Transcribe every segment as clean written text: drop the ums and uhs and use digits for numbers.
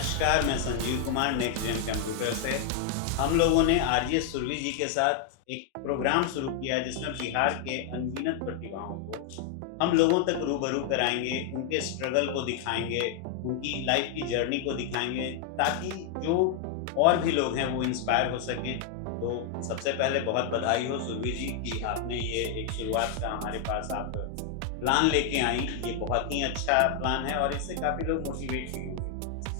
नमस्कार, मैं Sanjeev Kumar next gen computer से। हम लोगों ने आरजे सुरभि जी के साथ एक प्रोग्राम शुरू किया जिसमें बिहार के अनगिनत प्रतिभाओं को हम लोगों तक रूबरू कराएंगे, उनके स्ट्रगल को दिखाएंगे, उनकी लाइफ की जर्नी को दिखाएंगे ताकि जो और भी लोग हैं वो इंस्पायर हो सकें। तो सबसे पहले बहुत बधाई हो सुरभि जी कि आपने ये एक शुरुआत का हमारे पास आप प्लान लेके आई। ये बहुत ही अच्छा प्लान है और इससे काफ़ी लोग मोटिवेट भी होंगे।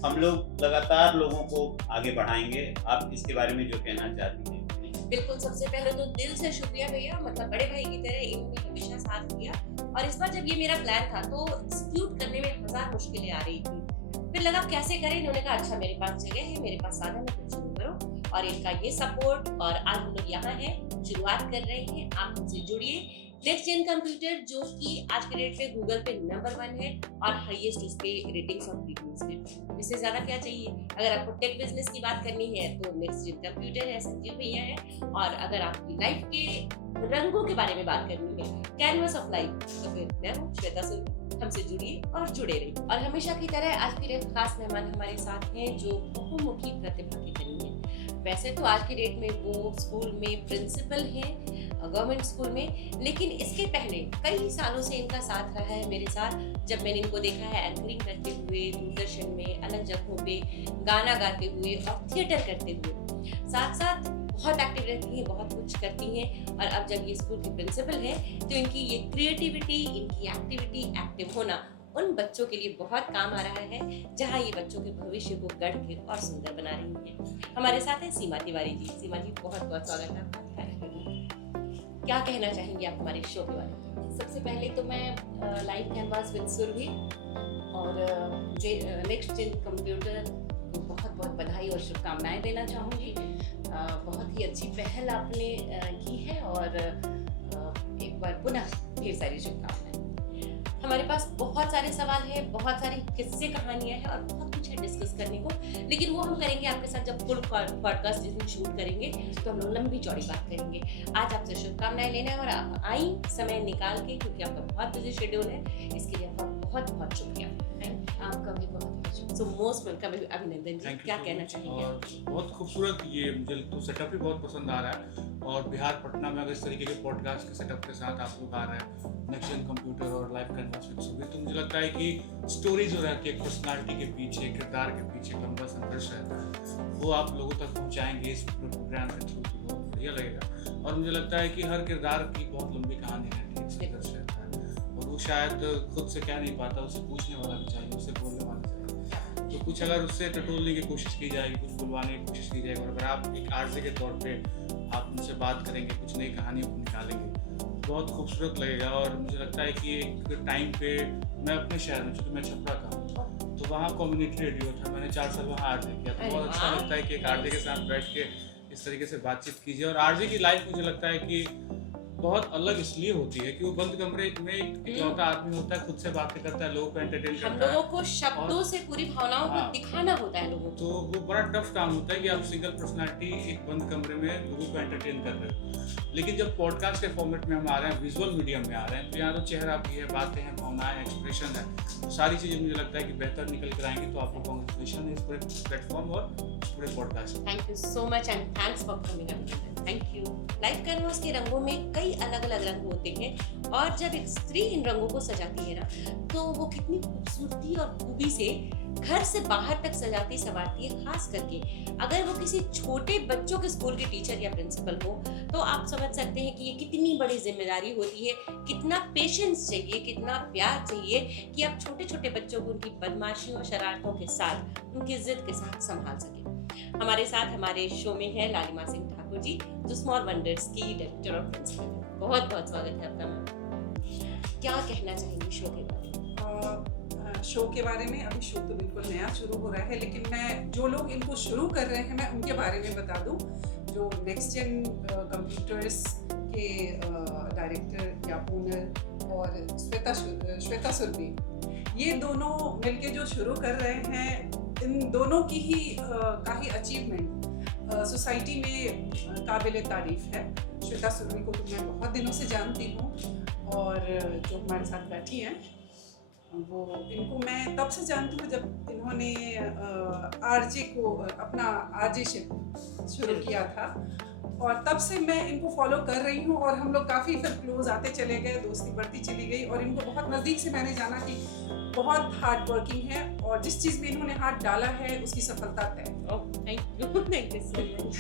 हम लोग लगातार लोगों को आगे बढ़ाएंगे। आप इसके बारे में जो कहना चाहती हैं? बिल्कुल, सबसे पहले तो दिल से शुक्रिया भैया, मतलब बड़े भाई की तरह इन्होंने हमेशा साथ दिया। और इस बार जब ये मेरा प्लान था तो एग्जीक्यूट करने में 1000 मुश्किलें आ रही थी। फिर लगा कैसे करें, इन्होंने कहा अच्छा मेरे पास जगह है, मेरे पास साधन है, तुम शुरू करो। और इनका ये सपोर्ट, और आज हम लोग यहाँ हैं, शुरुआत कर रहे हैं। आप हमसे जुड़िए। नेक्स्ट जेन कंप्यूटर जो कि आज के डेट पे गूगल पे नंबर 1 है और हाईएस्ट उस पे रेटिंग्स और रिव्यूज है। इससे ज्यादा क्या चाहिए? अगर आपको टेक बिजनेस की बात करनी है तो नेक्स्ट जेन कंप्यूटर है, संजीव भैया है। और अगर आपकी लाइफ के रंगों के बारे में बात करनी है, कैनवस ऑफ लाइफ, तो फिर मैं हूँ श्वेता सुरभि। हमसे जुड़िए और जुड़े रहिए। और हमेशा की तरह आज फिर एक खास मेहमान हमारे साथ हैं जो बहुमुखी प्रतिभा के धनी है। वैसे तो आज की डेट में वो स्कूल में प्रिंसिपल हैं, गवर्नमेंट स्कूल में, लेकिन इसके पहले कई सालों से इनका साथ रहा है मेरे साथ। जब मैंने इनको देखा है एंकरिंग करते हुए दूरदर्शन में, अलग जगहों पे गाना गाते हुए और थिएटर करते हुए, साथ साथ बहुत एक्टिव रहती हैं, बहुत कुछ करती हैं। और अब जब ये स्कूल की प्रिंसिपल है तो इनकी ये क्रिएटिविटी, इनकी एक्टिविटी, एक्टिव होना उन बच्चों के लिए बहुत काम आ रहा है जहाँ ये बच्चों के भविष्य को गढ़ के और सुंदर बना रही है। हमारे साथ है सीमा तिवारी जी। सीमा जी, बहुत बहुत स्वागत है आपका कार्यक्रम में। क्या कहना चाहेंगे आप हमारे शो के बारे में? सबसे पहले तो मैं लाइव कैनवास विद सुरभि और नेक्स्ट जेन कंप्यूटर को बहुत बहुत बधाई और शुभकामनाएं देना चाहूँगी। बहुत ही अच्छी पहल आपने की है और एक बार पुनः ढेर सारी शुभकामनाएं। हमारे पास बहुत सारे सवाल हैं, बहुत सारी किस्से कहानियां हैं और बहुत कुछ है डिस्कस करने को, लेकिन वो हम करेंगे आपके साथ जब फुल पॉडकास्ट जिस दिन शूट करेंगे तो हम लोग लंबी चौड़ी बात करेंगे। आज आपसे शुभकामनाएं लेना है और आप आई समय निकाल के, क्योंकि आपका बहुत बिजी शेड्यूल है, इसके लिए आपका बहुत बहुत शुक्रिया। आपका भी बहुत सो मोस्ट वेलकम अभिनंदन जी, क्या कहना चाहेंगे आप? बहुत खूबसूरत, ये मुझे तो सेटअप भी बहुत पसंद आ रहा है। और बिहार पटना में अगर इस तरीके के पॉडकास्ट के सेटअप के साथ आप लोग आ रहे हैं, नेक्स्ट जेन कंप्यूटर और लाइव कैनवास विद सुरभि, तो मुझे लगता है कि स्टोरी जो रहती है पर्सनालिटी के पीछे, किरदार के पीछे लंबा संघर्ष रहता है, वो आप लोगों तक पहुँचाएंगे इस प्रोग्राम के थ्रू, तो बहुत बढ़िया लगेगा। और मुझे लगता है कि हर किरदार की बहुत लंबी कहानी रहती है, संघर्ष रहता है और वो शायद खुद से कह नहीं पाता, उसे पूछने वाला भी चाहिए, उसे बोलने वाला चाहिए। तो कुछ अगर उससे टटोलने की कोशिश की जाएगी, कुछ बुलवाने की कोशिश की जाएगी, और अगर आप एक आरजे के तौर पे आप उनसे बात करेंगे, कुछ नई कहानियों को निकालेंगे, बहुत खूबसूरत लगेगा। और मुझे लगता है कि एक टाइम पे मैं अपने शहर में, चूँकि मैं छपरा का हूँ, तो वहाँ कम्युनिटी रेडियो था, मैंने 4 साल वहाँ आरजे किया। तो बहुत अच्छा लगता है कि एक आरजे के साथ बैठ के इस तरीके से बातचीत कीजिए। और आरजे की लाइफ मुझे लगता है कि बहुत अलग इसलिए होती है कि वो बंद कमरे में इकलौता आदमी होता है, खुद से बातें करता है, लोगों को एंटरटेन करता है। हम लोगों को शब्दों से पूरी भावनाओं को दिखाना होता है लोगों को। तो वो बड़ा टफ काम होता है कि आप सिंगल पर्सनालिटी एक बंद कमरे में लोगों को एंटरटेन कर रहे हो। लेकिन जब पॉडकास्ट के फॉर्मेट में हम आ रहे हैं, विजुअल मीडियम में आ रहे हैं, तो यहाँ तो चेहरा भी है, बातें हैं, भावनाएं, एक्सप्रेशन है, तो सारी चीज़ें मुझे लगता है कि बेहतर निकल कर आएंगी। तो आपको कांग्रेचुलेशन है इस पूरे प्लेटफॉर्म और इस पूरे podcast. Thank you so much and thanks for coming up. Thank you. Live canvas के रंगों में कई अलग अलग रंग होते हैं और जब एक स्त्री इन रंगों को सजाती है ना, तो वो कितनी खूबसूरती और खूबी से घर से बाहर तक सजाती संवारती है। खास करके अगर वो किसी छोटे बच्चों के स्कूल के टीचर या प्रिंसिपल हो, तो आप समझ सकते हैं कि ये कितनी बड़ी जिम्मेदारी होती है, कितना पेशेंस चाहिए, कितना प्यार चाहिए कि आप छोटे छोटे बच्चों को उनकी बदमाशियों, शरारतों के साथ, उनकी जिद के साथ संभाल सके। हमारे साथ हमारे शो में है लालिमा सिंह ठाकुर जी, जो स्मॉल वंडर्स की डायरेक्टर और प्रिंसिपल है। बहुत बहुत स्वागत है आपका मैम। क्या कहना चाहेंगे शो के बारे में? शो के बारे में, अभी शो तो बिल्कुल नया शुरू हो रहा है, लेकिन मैं जो लोग इनको शुरू कर रहे हैं मैं उनके बारे में बता दूं। जो नेक्स्ट जेन कंप्यूटर्स के डायरेक्टर या ओनर और श्वेता सुरभि, ये दोनों मिलके जो शुरू कर रहे हैं, इन दोनों की ही अचीवमेंट सोसाइटी में काबिल तारीफ है। श्वेता सुरभि को तो मैं बहुत दिनों से जानती हूँ और जो हमारे साथ बैठी हैं, वो इनको मैं तब से जानती हूँ जब इन्होंने आरजे को अपना आरजेशिप शुरू किया था, और तब से मैं इनको फॉलो कर रही हूँ और हम लोग काफ़ी फिर क्लोज आते चले गए, दोस्ती बढ़ती चली गई और इनको बहुत नज़दीक से मैंने जाना कि बहुत हार्ड वर्किंग है और जिस चीज़ में इन्होंने हाथ डाला है उसकी सफलता तय। Thank you so much.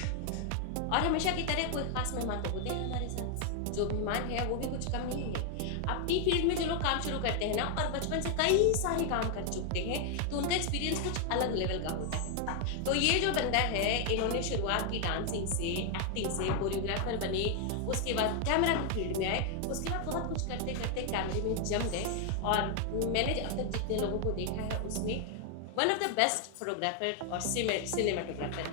और हमेशा की तरह कोई खास मेहमान तो होते हैं हमारे साथ, जो मेहमान है वो भी कुछ कम नहीं होंगे। अपनी फील्ड में जो लोग काम शुरू करते हैं ना और बचपन से कई सारे काम कर चुके हैं तो उनका एक्सपीरियंस कुछ अलग लेवल का होता है। तो ये जो बंदा है, इन्होंने शुरुआत की डांसिंग से, एक्टिंग से, कोरियोग्राफर बने, उसके बाद कैमरा की फील्ड में आए, उसके बाद बहुत कुछ करते करते कैमरे में जम गए और मैंने अब तक जितने लोगों को देखा है उसमें one of the best photographer और सिनेमाटोग्राफर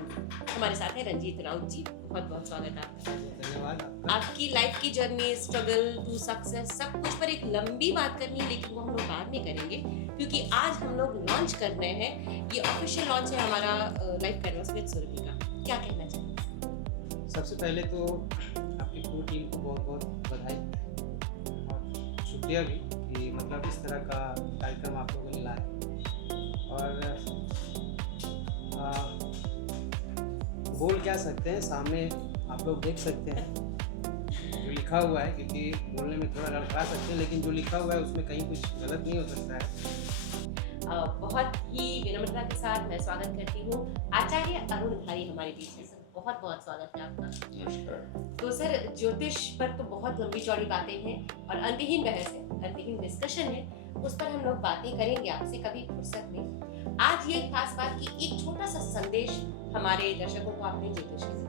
हमारे साथ हैं रंजीत राउत जी। बहुत बहुत स्वागत है आपका। धन्यवाद आपका। आपकी लाइफ की जर्नी, स्ट्रगल टू सक्सेस, सब कुछ पर एक लंबी बात करनी है, लेकिन वो हम लोग बाद में करेंगे क्योंकि आज हम लोग लॉन्च कर रहे हैं। ये ऑफिशियल लॉन्च है हमारा लाइफ कैनवास विद सुरभि का। क्या कहना चाहिए? सबसे पहले तो आपकी पूरी टीम को बहुत बहुत बधाई और शुक्रिया भी कि मतलब इस तरह का कार्यक्रम आप लोगों ने लाया। और बोल क्या सकते हैं, सामने आप लोग देख सकते हैं जो लिखा हुआ है, क्योंकि बोलने में थोड़ा लड़खड़ा सकते हैं लेकिन जो लिखा हुआ है उसमें कहीं कुछ गलत नहीं हो सकता है। बहुत ही विनम्रता के साथ मैं स्वागत करती हूँ आचार्य अरुण धारी हमारे बीच में। सर बहुत बहुत स्वागत है आपका। नमस्कार। तो सर ज्योतिष पर तो बहुत लंबी चौड़ी बातें हैं और अंतहीन बहस है, अंतहीन डिस्कशन है, उस पर हम लोग बातें करेंगे आपसे कभी फुर्सत में। आज ये खास बात की एक छोटा सा संदेश हमारे दर्शकों को आपने ज्योतिष के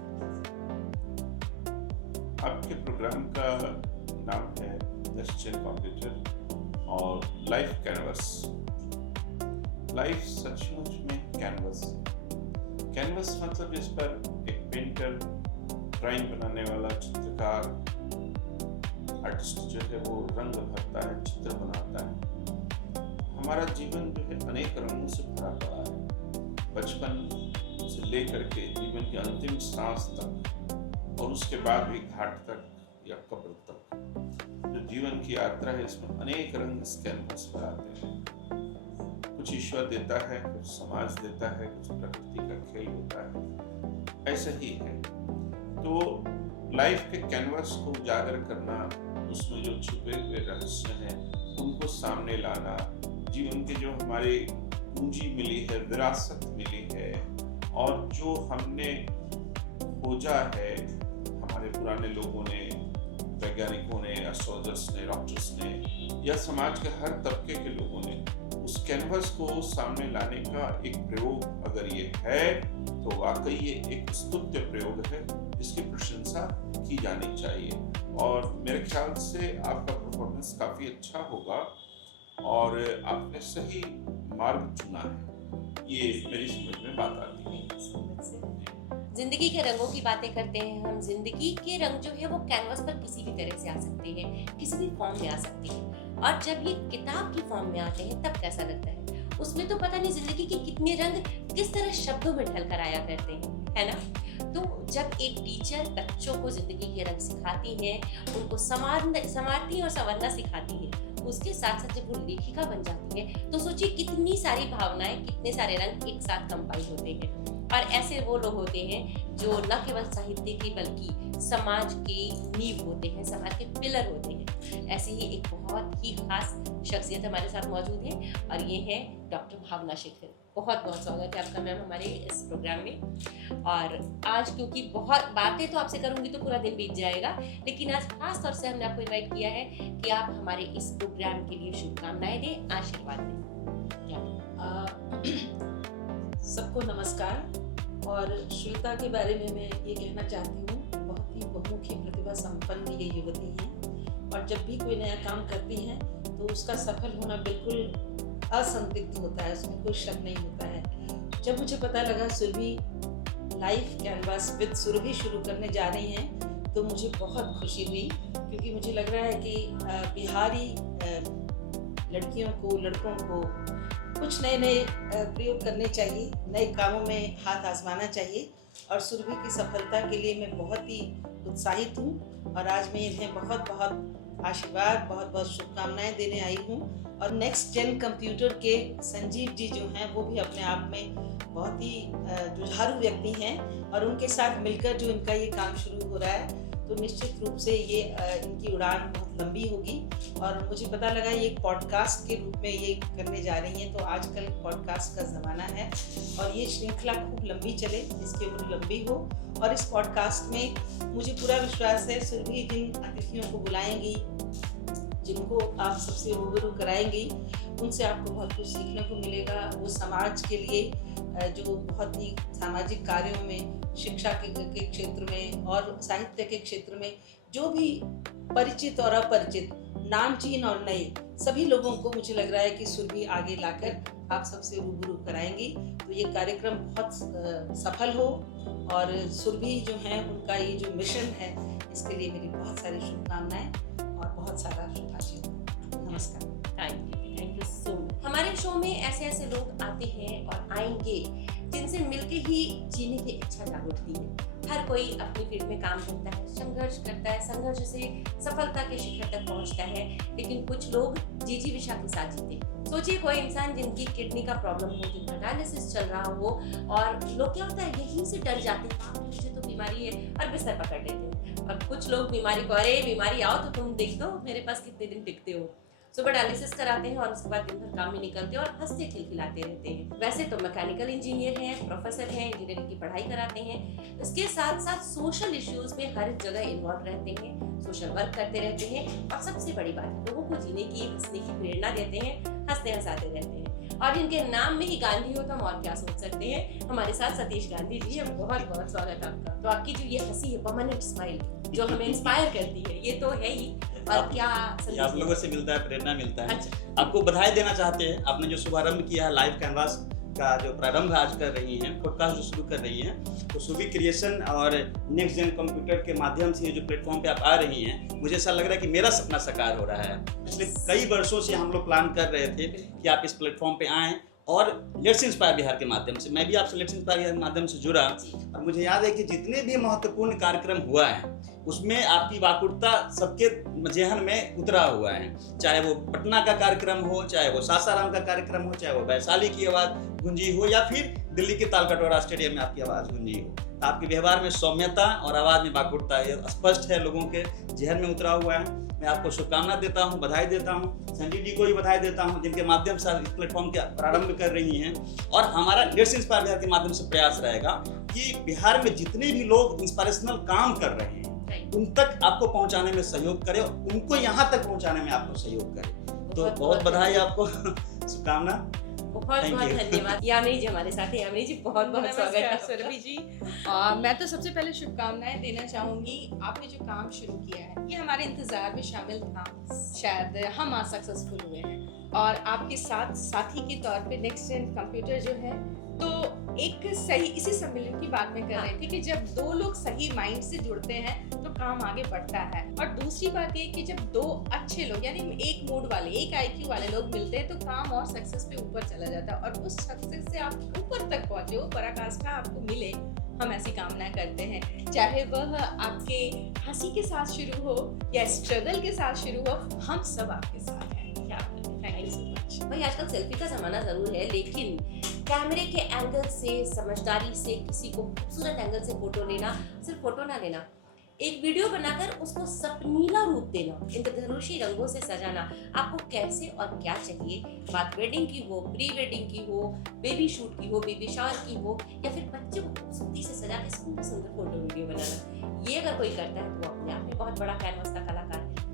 आपके प्रोग्राम का नाम है नेक्स्ट जेन कंप्यूटर और लाइफ कैनवस। लाइफ सचमुच में कैनवस है। कैनवस मतलब इस पर एक पेंटर, ड्राइंग बनाने वाला, चित्रकार, आर्टिस्ट जो है वो रंग भरता है, चित्र बनाता है। हमारा जीवन जो है अनेक रंगों से भरा पड़ा है, बचपन से लेकर के जीवन की अंतिम सांस तक और उसके बाद भी घाट तक या कब्र तक। जो जीवन की यात्रा है इसमें अनेक रंग इस कैनवस पर आते हैं। कुछ ईश्वर देता है, कुछ समाज देता है, कुछ प्रकृति का खेल होता है, ऐसा ही है। तो लाइफ के कैनवस को उजागर करना, उसमें जो छुपे हुए रहस्य हैं उनको सामने लाना, जीवन के जो हमारे पूंजी मिली है, विरासत मिली है और जो हमने खोजा है, हमारे पुराने लोगों ने, वैज्ञानिकों ने, एस्ट्रोलॉजर्स ने, डॉक्टर्स ने या समाज के हर तबके के लोगों ने, उस कैनवस को सामने लाने का एक प्रयोग अगर ये है तो वाकई ये एक स्तुत्य प्रयोग है जिसकी प्रशंसा की जानी चाहिए। और मेरे ख्याल से आपका परफॉर्मेंस काफ़ी अच्छा होगा और आपने सही मार्ग चुना है, ये मेरी समझ में बात आती है। जिंदगी के रंगों की बातें करते हैं हम। जिंदगी के रंग जो है वो कैनवस पर किसी भी तरह से आ सकते हैं, किसी भी फॉर्म में आ सकते हैं और जब ये किताब की फॉर्म में आते हैं तब कैसा लगता है। उसमें तो पता नहीं जिंदगी के कितने रंग किस तरह शब्दों में ढल कर आया करते हैं, है ना। तो जब एक टीचर बच्चों को जिंदगी के रंग सिखाती है, उनको संवारती और संवरना सिखाती है, उसके साथ साथ जब वो लेखिका बन जाती है तो सोचिए कितनी सारी भावनाएं, कितने सारे रंग एक साथ कंबाइन होते हैं। और ऐसे वो लोग होते हैं जो न केवल साहित्य की बल्कि समाज के नींव होते हैं, समाज के पिलर होते हैं। ऐसे ही एक बहुत ही खास शख्सियत हमारे साथ मौजूद है और ये है डॉक्टर भावना शेखर। बहुत बहुत स्वागत है आपका मैम हमारे इस प्रोग्राम में। और आज क्योंकि बहुत बातें तो आपसे करूंगी तो पूरा दिन बीत जाएगा, लेकिन आज खास तौर से हमने आपको इनवाइट किया है कि आप हमारे इस प्रोग्राम के लिए शुभकामनाएं दें, आशीर्वाद दें। सबको नमस्कार। और श्वेता के बारे में मैं ये कहना चाहती हूँ, बहुत ही बहुमुखी प्रतिभा संपन्न ये युवती हैं और जब भी कोई नया काम करती हैं तो उसका सफल होना बिल्कुल असंदिग्ध होता है, उसमें कोई शक नहीं होता है। जब मुझे पता लगा Surbhi life canvas with Surbhi शुरू करने जा रही हैं तो मुझे बहुत खुशी हुई, क्योंकि मुझे लग रहा है कि बिहारी लड़कियों को, लड़कों को कुछ नए नए प्रयोग करने चाहिए, नए कामों में हाथ आजमाना चाहिए। और सुरभि की सफलता के लिए मैं बहुत ही उत्साहित हूँ और आज मैं इन्हें बहुत बहुत आशीर्वाद, बहुत बहुत शुभकामनाएं देने आई हूँ। और नेक्स्ट जेन कंप्यूटर के संजीव जी जो हैं वो भी अपने आप में बहुत ही जुझारू व्यक्ति हैं, और उनके साथ मिलकर जो इनका ये काम शुरू हो रहा है तो निश्चित रूप से ये इनकी उड़ान बहुत लंबी होगी। और मुझे पता लगा ये एक पॉडकास्ट के रूप में ये करने जा रही हैं, तो आजकल पॉडकास्ट का ज़माना है और ये श्रृंखला खूब लंबी चले, इसकी उम्र लंबी हो। और इस पॉडकास्ट में मुझे पूरा विश्वास है सुरभि जिन अतिथियों को बुलाएंगी, जिनको आप सबसे रूबरू कराएंगी, उनसे आपको बहुत कुछ सीखने को मिलेगा। वो समाज के लिए जो बहुत ही सामाजिक कार्यों में, शिक्षा के क्षेत्र में और साहित्य के क्षेत्र में जो भी परिचित और अपरिचित, नामचीन और नए सभी लोगों को मुझे लग रहा है कि सुरभि आगे लाकर आप सबसे रूबरू कराएंगी। तो ये कार्यक्रम बहुत सफल हो और सुरभि जो हैं उनका ये जो मिशन है इसके लिए मेरी बहुत सारी शुभकामनाएं और बहुत सारा शुभाशीर्वाद। नमस्कार। Thank you so much. हमारे शो में ऐसे ऐसे लोग आते हैं और आएंगे जिनसे मिलके ही जीने की इच्छा जाग उठती है। हर कोई अपनी फील्ड में काम करता है, संघर्ष करता है, संघर्ष से सफलता के शिखर तक पहुंचता है, लेकिन कुछ लोग जीजी विशा के साथ जीते। सोचिए कोई इंसान जिनकी किडनी का प्रॉब्लम हो, जिनका डायलिसिस चल रहा हो, और लोग क्या होता है यहीं से डर जाते हैं, मुझे तो बीमारी है, और बिस्तर पकड़ लेते हैं। और कुछ लोग बीमारी को, अरे बीमारी आओ तो तुम देख दो मेरे पास कितने दिन टिकते हो, सुबह डायलिसिस कराते हैं और उसके बाद दिन भर काम में निकलते हैं और हंसते खिलखिलाते रहते हैं। वैसे तो मैकेनिकल इंजीनियर हैं, प्रोफेसर हैं, इंजीनियरिंग की पढ़ाई कराते हैं, इसके साथ साथ सोशल इश्यूज में हर जगह इन्वॉल्व रहते हैं, सोशल वर्क करते रहते हैं, और सबसे बड़ी बात है लोगों को जीने की, हंसने की प्रेरणा देते हैं, हंसते हंसाते रहते हैं। और इनके नाम में ही गांधी हो तो हम और क्या सोच सकते हैं। हमारे साथ सतीश गांधी जी हैं, बहुत बहुत स्वागत आपका। तो आपकी जो ये हंसी है, परमानेंट स्माइल, जो हमें इंस्पायर करती है, ये तो है ही। और क्या ये आप लोगों से मिलता है, प्रेरणा मिलता है। अच्छा। आपको बधाई देना चाहते हैं, आपने जो शुभारंभ किया है लाइव कैनवास का, जो प्रारंभ आज कर रही हैं, पॉडकास्ट जो शुरू कर रही हैं, तो सुरभि क्रिएशन और नेक्स्ट जेन कंप्यूटर के माध्यम से जो प्लेटफॉर्म पे आप आ रही हैं, मुझे ऐसा लग रहा है कि मेरा सपना साकार हो रहा है। पिछले कई वर्षों से हम लोग प्लान कर रहे थे कि आप इस प्लेटफॉर्म पे आएँ और लेट्स इंस्पायर बिहार के माध्यम से, मैं भी आपसे लेट्स इंस्पायर बिहार के माध्यम से जुड़ा, और मुझे याद है कि जितने भी महत्वपूर्ण कार्यक्रम हुआ है उसमें आपकी वाकुटता सबके जेहन में उतरा हुआ है। चाहे वो पटना का कार्यक्रम हो, चाहे वो सासाराम का कार्यक्रम हो, चाहे वो वैशाली की आवाज़ गूंजी हो, या फिर दिल्ली के तालकटोरा स्टेडियम में आपकी आवाज़ गूंजी हो। तो आपके व्यवहार में सौम्यता और आवाज़ में वाकुटता है, स्पष्ट है, लोगों के जेहन में उतरा हुआ है। मैं आपको शुभकामना देता हूँ, बधाई देता हूँ, संजीव जी को भी बधाई देता हूँ जिनके माध्यम से इस प्लेटफॉर्म के प्रारंभ कर रही हैं। और हमारा लेट्स इंस्पायर बिहार के माध्यम से प्रयास रहेगा कि बिहार में जितने भी लोग इंस्पिरेशनल काम कर रहे हैं उन तक आपको पहुंचाने में सहयोग करें, उनको यहाँ तक पहुंचाने में आपको सहयोग करें। तो बहुत बधाई आपको, शुभकामना, बहुत बहुत धन्यवाद। यामिनी जी हमारे साथ हैं। यामिनी जी बहुत बहुत स्वागत है नमस्कार सुरभि जी। मैं तो सबसे पहले शुभकामनाएं देना चाहूँगी। आपने जो काम शुरू किया है ये हमारे इंतजार में शामिल था, शायद हम आज सक्सेसफुल हुए हैं। और आपके साथ साथी के तौर पे नेक्स्ट जेन कंप्यूटर जो है, तो एक सही, इसी सम्मेलन की बात मैं कर रही थी कि जब दो लोग सही माइंड से जुड़ते हैं तो काम आगे बढ़ता है। और दूसरी बात ये कि जब दो अच्छे लोग, यानी एक मूड वाले, एक IQ वाले लोग मिलते हैं तो काम और सक्सेस पे ऊपर चला जाता है, और उस सक्सेस से आप ऊपर तक पहुंचे, वो पराकाष्ठा आपको मिले, हम ऐसी कामना करते हैं। चाहे वह आपके हंसी के साथ शुरू हो या स्ट्रगल के साथ शुरू हो, हम सब आपके साथ हैं। Thank you so much. भाई आजकल सेल्फी का जमाना जरूर है, लेकिन कैमरे के एंगल से, समझदारी से, किसी को खूबसूरत एंगल से फोटो लेना, सिर्फ फोटो ना लेना, एक वीडियो बनाकर उसको सपनीला रूप देना, इंद्रधनुषी रंगों से सजाना, आपको कैसे और क्या चाहिए, बात वेडिंग की हो, प्री वेडिंग की हो, बेबी शूट की हो, बेबी शावर की हो, या फिर बच्चे को खूबसूरती से सजा के सुंदर सुंदर फोटो वीडियो बनाना, ये अगर कोई करता है तो अपने आप में बहुत बड़ा कैनवास का कलाकार है।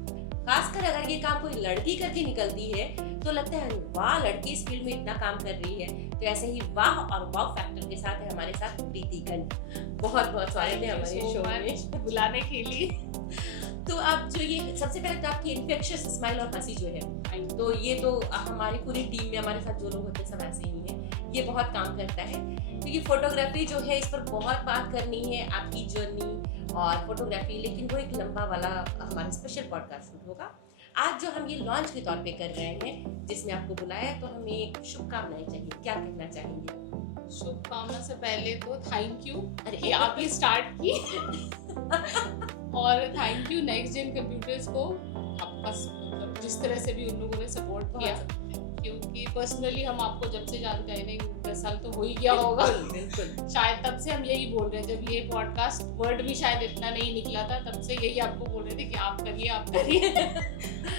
खासकर अगर ये काम कोई लड़की करके निकलती है तो लगता है वाह, लड़की इस फील्ड में इतना काम कर रही है। तो ऐसे ही वाह और वाव फैक्टर के साथ है हमारे साथ प्रीति गंज। बहुत बहुत स्वागत है हमारे शो में बुलाने के लिए। तो आप जो ये सबसे पहले तो आपकी इन्फेक्शियस स्माइल और हंसी जो है, तो ये तो हमारी पूरी टीम में हमारे साथ जो लोग होते हैं सब ऐसे ही हैं, ये बहुत काम करता है। क्योंकि फोटोग्राफी जो है, इस पर बहुत बात करनी है, आपकी जर्नी और फोटोग्राफी, लेकिन वो एक लंबा वाला हमारा स्पेशल पॉडकास्ट शूट होगा। आज जो हम ये लॉन्च के तौर पे कर रहे हैं, जिसमें आपको बुलाया, तो हमें शुभकामनाएं चाहिए, क्या कहना चाहेंगे? शुभकामना से पहले तो थैंक यू अरे कि आप ये स्टार्ट की और thank you next gen computers को आपका मतलब जिस तरह से भी उन लोगों ने सपोर्ट किया, क्योंकि पर्सनली हम आपको जब से जानते हैं, नहीं 10 साल तो हो ही गया होगा बिल्कुल शायद, तब से हम यही बोल रहे हैं। जब ये पॉडकास्ट वर्ड भी शायद इतना नहीं निकला था, तब से यही आपको बोल रहे थे कि आप करिए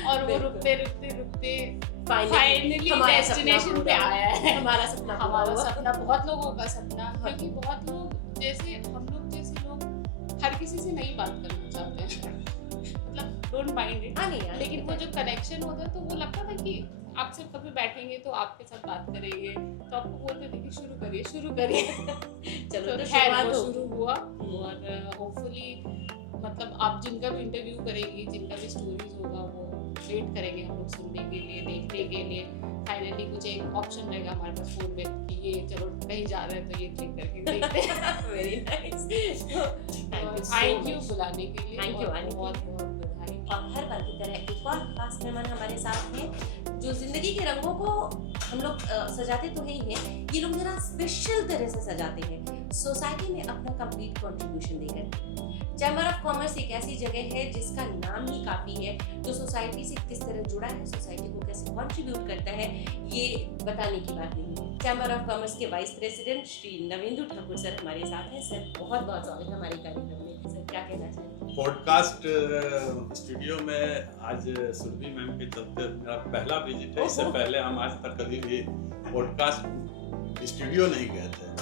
और वो रुकते रुकते रुकते फाइनली हमारा डेस्टिनेशन सपना पे पूरा आया है। हमारा सपना पूरा हमारा हुआ। सपना, बहुत लोगों का सपना, क्योंकि बहुत लोग जैसे हम लोग जैसे लोग हर किसी से नहीं बात करना चाहते हैं, मतलब डोंट माइंड इट, हाँ नहीं यार, लेकिन वो जो कनेक्शन होता है तो वो लगता था कि आपसे कभी बैठेंगे तो आपके साथ बात करेंगे, तो आपको बोलते थे कि शुरू करिए चलो तो तो खैर शुरुआत वो हो। शुरू हुआ और होपफुली मतलब आप जिनका भी इंटरव्यू करेंगी, जिनका भी स्टोरीज होगा, वो वेट करेंगे हम लोग सुनने के लिए, देखने के लिए। फाइनली कुछ एक ऑप्शन रहेगा हमारे पास फोन में कि ये चलो कहीं जा रहे हैं तो ये क्लिक करके देखते हैं। वेरी नाइस, थैंक यू बुलाने के लिए, थैंक यू आने के बहुत लिए। बहुत बधाई। और हर बार की तरह एक और खास मेहमान हमारे साथ हैं, जो जिंदगी के रंगों को हम लोग सजाते तो ही हैं, ये लोग जरा स्पेशल तरह से सजाते हैं सोसाइटी में अपना कंप्लीट कंट्रीब्यूशन देकर। चैम्बर ऑफ कॉमर्स एक ऐसी जगह है जिसका नाम ही काफी है, जो सोसाइटी से किस तरह जुड़ा है, सोसाइटी को कैसे कंट्रीब्यूट करता है, ये बताने की बात नहीं है। चैम्बर ऑफ कॉमर्स के vice president Shri Navendu Thakur sir हमारे साथ हैं। सर बहुत बहुत स्वागत है हमारे कार्यक्रम में। सर क्या कहना चाहेंगे? पॉडकास्ट स्टूडियो में आज सुरभि मैम के चलते मेरा पहला विजिट है। इससे पहले हम आज तक कभी भी पॉडकास्ट स्टूडियो नहीं गए थे।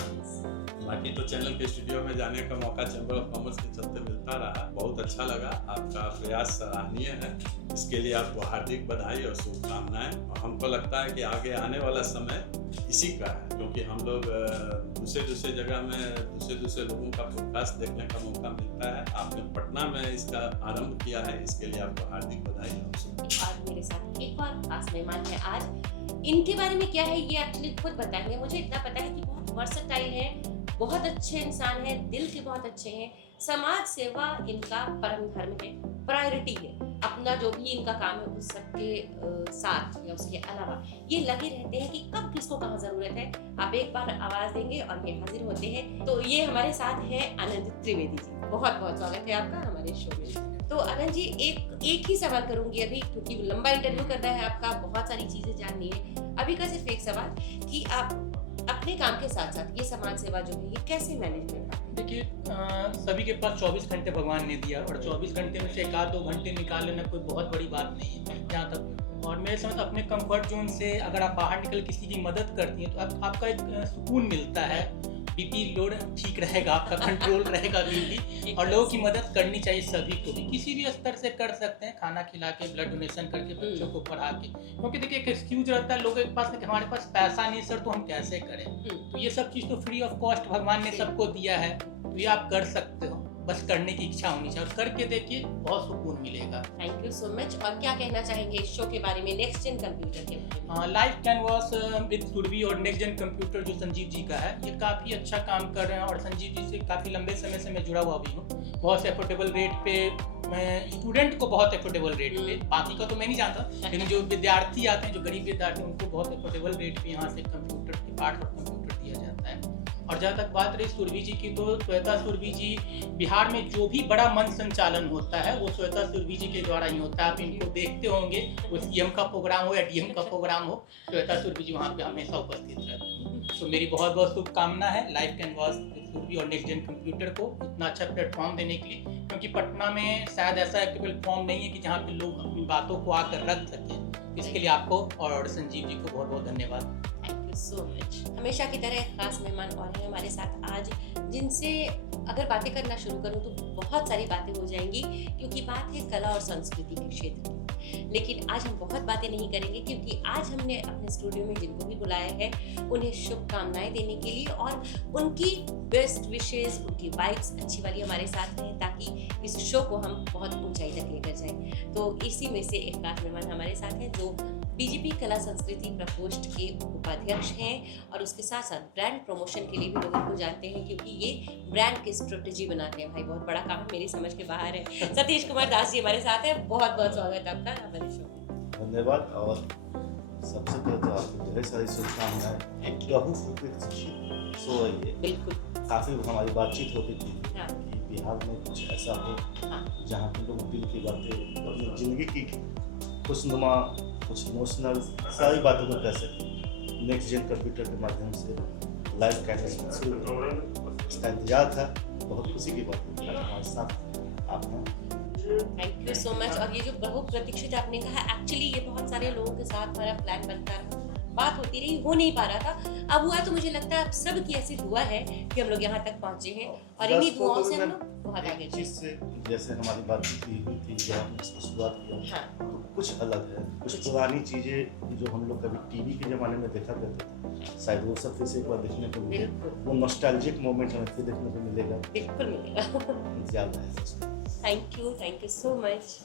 बाकी तो चैनल के स्टूडियो में जाने का मौका चैम्बर ऑफ कॉमर्स के चलते मिलता रहा। बहुत अच्छा लगा, आपका प्रयास सराहनीय है, इसके लिए आपको हार्दिक बधाई और शुभकामनाएं। और हमको लगता है कि आगे आने वाला समय इसी का है, क्योंकि हम लोग दूसरे जगह में दूसरे लोगों का पॉडकास्ट देखने का मौका मिलता है। आपने पटना में इसका आरंभ किया है, इसके लिए आपको हार्दिक बधाई और शुभकामनाएं। और मेरे साथ एक और खास मेहमान है आज। इनके बारे में क्या है ये एक्चुअली खुद बताएंगे। मुझे इतना पता है कि बहुत वर्सटाइल है, बहुत अच्छे इंसान हैं, दिल के बहुत अच्छे हैं। समाज सेवा इनका परम धर्म है, प्रायोरिटी है। अपना जो भी इनका काम है उस सबके साथ या उसके अलावा ये लगे रहते हैं कि कब किसको कहाँ जरूरत है। आप एक बार आवाज देंगे और ये हाजिर होते हैं। तो ये हमारे साथ हैं आनंद त्रिवेदी जी। बहुत बहुत स्वागत है आपका हमारे शो में। तो आनंद जी एक ही सवाल करूंगी अभी, क्योंकि लंबा इंटरव्यू करना है आपका, बहुत सारी चीजें जाननी है। अभी का सिर्फ एक सवाल कि आप अपने काम के साथ साथ ये समाज सेवा जो है ये कैसे मैनेज कर पाते हैं? देखिए, सभी के पास 24 घंटे भगवान ने दिया और 24 घंटे में से एक आध 2 घंटे निकाल लेना कोई बहुत बड़ी बात नहीं है जहाँ तक। और मेरे समझ अपने कंफर्ट जोन से अगर आप बाहर निकल किसी की मदद करती हैं तो आपका एक सुकून मिलता है, बीपी लोड ठीक रहेगा, आपका कंट्रोल रहेगा बीपी। और लोगों की मदद करनी चाहिए सभी को भी, किसी भी स्तर से कर सकते हैं, खाना खिला के, ब्लड डोनेशन करके, बच्चों को पढ़ा के। क्योंकि देखिए एक एक्सक्यूज रहता है लोगों के पास कि हमारे पास पैसा नहीं सर तो हम कैसे करें। तो ये सब चीज़ तो फ्री ऑफ कॉस्ट भगवान ने सबको दिया है, तो ये आप कर सकते हो, बस करने की इच्छा होनी चाहिए और करके देखिए बहुत सुकून मिलेगा। Thank you so much. और क्या कहना चाहेंगे इस शो के बारे में, नेक्स्ट जेन कंप्यूटर के बारे में? लाइव कैनवास विद सुरभि और नेक्स्ट जेन कंप्यूटर जो संजीव जी का है, ये काफ़ी अच्छा काम कर रहे हैं और संजीव जी से काफ़ी लंबे समय से मैं जुड़ा हुआ भी हूँ। बहुत एफोर्डेबल रेट पे, मैं स्टूडेंट को बहुत एफोर्डेबल रेट पे, बाकी का तो मैं नहीं जानता, लेकिन जो विद्यार्थी आते हैं, जो गरीब विद्यार्थी, उनको बहुत एफोर्डेबल रेट पे यहाँ से कंप्यूटर के पार्ट और कंप्यूटर दिया जाता है। और जहाँ तक बात रही सुरभि जी की, तो श्वेता सुरभि जी, बिहार में जो भी बड़ा मंच संचालन होता है वो श्वेता सुरभि जी के द्वारा ही होता है। आप इनको देखते होंगे, वो सीएम का प्रोग्राम हो या डीएम का प्रोग्राम हो, श्वेता सुरभि जी वहाँ पे हमेशा उपस्थित रहती हैं। तो मेरी बहुत बहुत शुभकामना है लाइव कैनवास सुरभि और नेक्स्ट जेन कंप्यूटर को इतना अच्छा प्लेटफॉर्म देने के लिए, क्योंकि पटना में शायद ऐसा एक प्लेटफॉर्म नहीं है कि जहाँ पे लोग अपनी बातों को आकर रख सकें। इसके लिए आपको और संजीव जी को बहुत बहुत धन्यवाद। Thank you so much. हमेशा की तरह एक खास मेहमान और हैं हमारे साथ आज, जिनसे अगर बातें करना शुरू करूं तो बहुत सारी बातें हो जाएंगी, क्योंकि बात है कला और संस्कृति के क्षेत्र की। लेकिन आज हम बहुत बातें नहीं करेंगे, क्योंकि आज हमने अपने स्टूडियो में जिनको भी बुलाया है उन्हें शुभकामनाएं देने के लिए और उनकी बेस्ट विशेस, उनकी वाइब्स अच्छी वाली हमारे साथ रहें, ताकि इस शो को हम बहुत ऊंचाई तक लेकर जाएं। तो इसी में से एक खास मेहमान हमारे साथ हैं जो बीजेपी कला संस्कृति प्रकोष्ठ के उपाध्यक्ष हैं और उसके साथ साथ ब्रांड प्रमोशन के लिए भी लोगों को जानते हैं, क्योंकि ये ब्रांड की स्ट्रेटेजी बनाते हैं। भाई बहुत बड़ा काम मेरी समझ के बाहर है। सतीश कुमार दास जी हमारे साथ हैं। बहुत बहुत स्वागत है आपका हमारे शो में। धन्यवाद। और सबसे पहले तो आपको ढेर सारी शुभकामनाएं। बहुत शो है ये, बिल्कुल काफ़ी हमारी बातचीत होती थी कि बिहार में कुछ ऐसा हो जहाँ पे लोग दिल की बातें, अपनी ज़िंदगी की खुशनुमा, कुछ इमोशनल सारी बातों को कह सकें। नेक्स्ट जेन कंप्यूटर के माध्यम से लाइव कैनवस में शुरू हुआ। इसका इंतजार था, बहुत खुशी की बात है हमारे साथ आप हैं। Thank you so much. और ये जो बहुप्रतीक्षित आपने कहा, एक्चुअली ये बहुत सारे लोगों के साथ हमारा प्लान बनता रहा, बात होती रही, हो नहीं पा रहा था। अब हुआ तो मुझे लगता है आप सब की ऐसी दुआ है कि हम लोग यहाँ तक पहुँचे हैं और इन्हीं दुआओं से हम लोग बहुत आगे चीज़ से जैसे हमारी बातचीत हुई थी जब हमने इसकी शुरुआत किया, तो कुछ अलग है, कुछ पुरानी चीज़ें जो हम लोग कभी टीवी के ज़माने में देखा करते थे, शायद वो सब फिर से एक बार देखने को मिले। वो नॉस्टैल्जिक मोमेंट हमें फिर देखने को मिलेगा। बिल्कुल मिलेगा। ज़्यादा है। Thank you so much.